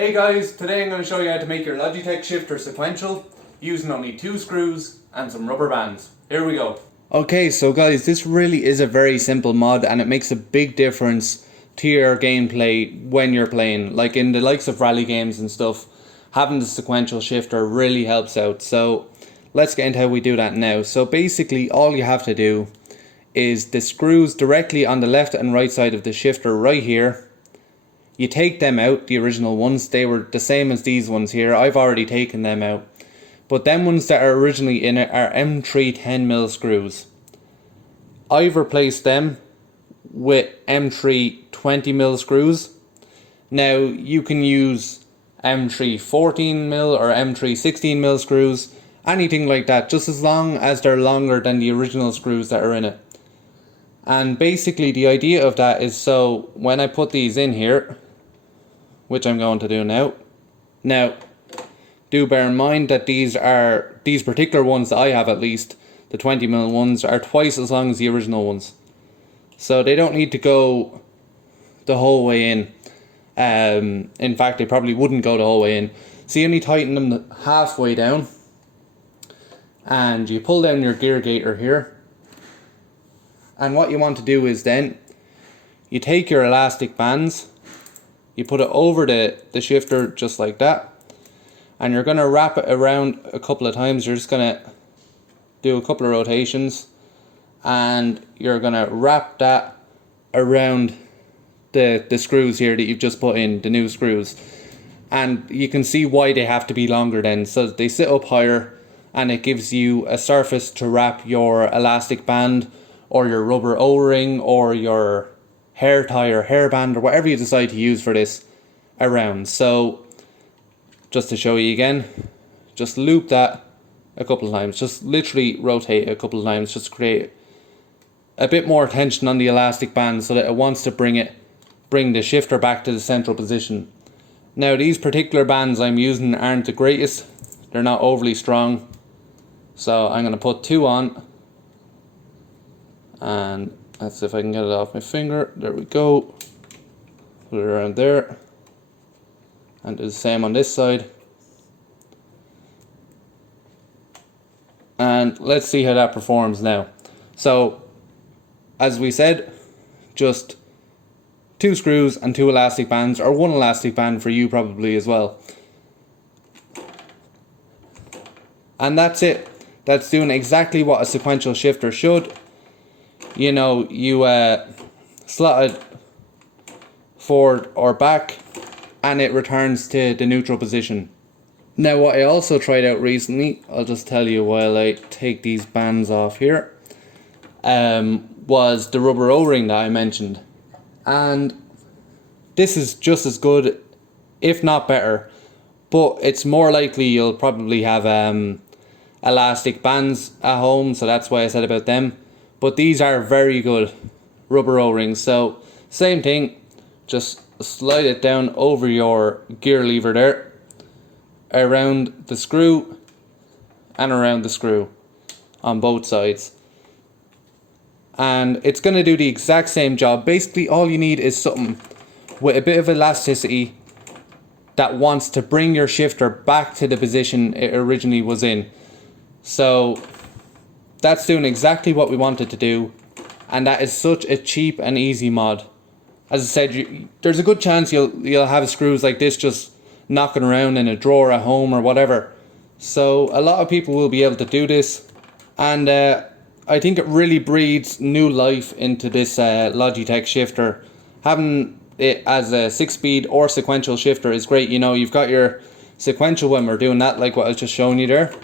Hey guys, today I'm going to show you how to make your Logitech shifter sequential using only 2 screws and some rubber bands. Here we go. Okay, so guys, this really is a very simple mod and it makes a big difference to your gameplay when you're playing. Like in the likes of rally games and stuff, having the sequential shifter really helps out. So let's get into how we do that now. So basically all you have to do is the screws directly on the left and right side of the shifter right here. You take them out, the original ones, they were the same as these ones here. I've already taken them out. But them ones that are originally in it are M3 10mm screws. I've replaced them with M3 20mm screws. Now you can use M3 14mm or M3 16mm screws, anything like that, just as long as they're longer than the original screws that are in it. And basically the idea of that is, so when I put these in here, which I'm going to do now, do bear in mind that these particular ones that I have, at least the 20mm ones, are twice as long as the original ones, so they don't need to go the whole way in. In fact, they probably wouldn't go the whole way in. So you only tighten them halfway down and you pull down your gear gaiter here. And what you want to do is then you take your elastic bands, you put it over the shifter just like that, and you're going to wrap it around a couple of times. You're just going to do a couple of rotations and you're going to wrap that around the screws here that you've just put in, the new screws. And you can see why they have to be longer then, so they sit up higher and it gives you a surface to wrap your elastic band or your rubber O-ring or your hair tie or hairband or whatever you decide to use for this around. So just to show you again, just loop that a couple of times, just literally rotate it a couple of times, just create a bit more tension on the elastic band so that it wants to bring the shifter back to the central position. Now these particular bands I'm using aren't the greatest, they're not overly strong, so I'm going to put 2 on. And let's see if I can get it off my finger. There we go. Put it around there. And do the same on this side. And let's see how that performs now. So, as we said, just 2 screws and 2 elastic bands, or 1 elastic band for you probably as well. And that's it. That's doing exactly what a sequential shifter should. You know, you slot it forward or back and it returns to the neutral position. Now what I also tried out recently, I'll just tell you while I take these bands off here, was the rubber O-ring that I mentioned. And this is just as good, if not better, but it's more likely you'll probably have elastic bands at home, so that's why I said about them. But these are very good rubber O-rings. So same thing, just slide it down over your gear lever there, around the screw and around the screw on both sides. And it's going to do the exact same job. Basically all you need is something with a bit of elasticity that wants to bring your shifter back to the position it originally was in. So that's doing exactly what we wanted to do, and that is such a cheap and easy mod. As I said, there's a good chance you'll have screws like this just knocking around in a drawer at home or whatever. So a lot of people will be able to do this, and I think it really breathes new life into this Logitech shifter. Having it as a 6-speed or sequential shifter is great. You know, you've got your sequential when we're doing that, like what I was just showing you there.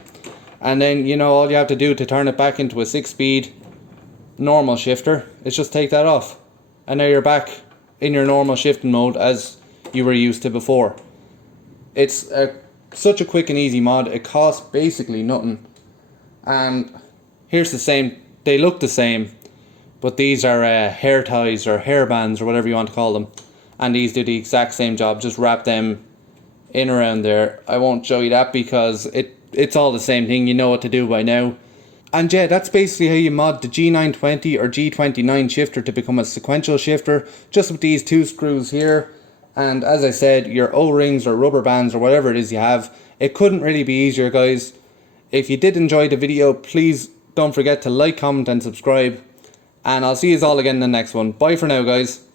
And then, you know, all you have to do to turn it back into a 6-speed normal shifter is just take that off. And now you're back in your normal shifting mode as you were used to before. It's such a quick and easy mod. It costs basically nothing. And here's the same, they look the same, but these are hair ties or hair bands or whatever you want to call them. And these do the exact same job. Just wrap them in around there. I won't show you that because it's all the same thing, you know what to do by now. And yeah, that's basically how you mod the G920 or G29 shifter to become a sequential shifter, just with these 2 screws here And as I said, your O-rings or rubber bands or whatever it is you have, it couldn't really be easier, guys. If you did enjoy the video, please don't forget to like, comment and subscribe. And I'll see you all again in the next one. Bye for now, guys.